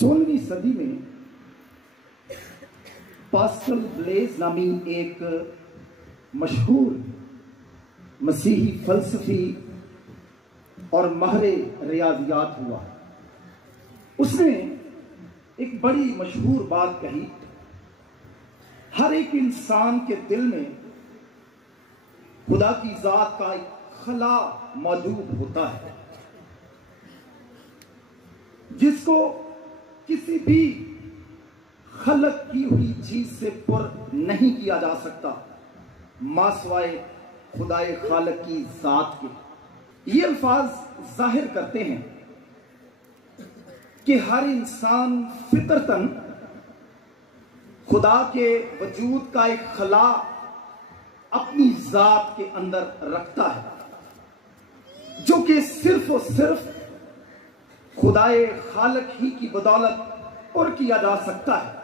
16वीं सदी में pascal Blaze नामी एक मशहूर मसीही फलसफी और माहिर रियाजियात हुआ। उसने एक बड़ी मशहूर बात कही, हर एक इंसान के दिल में खुदा की जात का एक खला मौजूद होता है जिसको किसी भी खलक की हुई चीज से पुर नहीं किया जा सकता मासवाए खुदाए खालक की जात के। ये अल्फाज जाहिर करते हैं कि हर इंसान फितरतन खुदा के वजूद का एक खला अपनी जात के अंदर रखता है जो कि सिर्फ और सिर्फ खुदाए खालक ही की बदौलत पुर किया जा सकता है।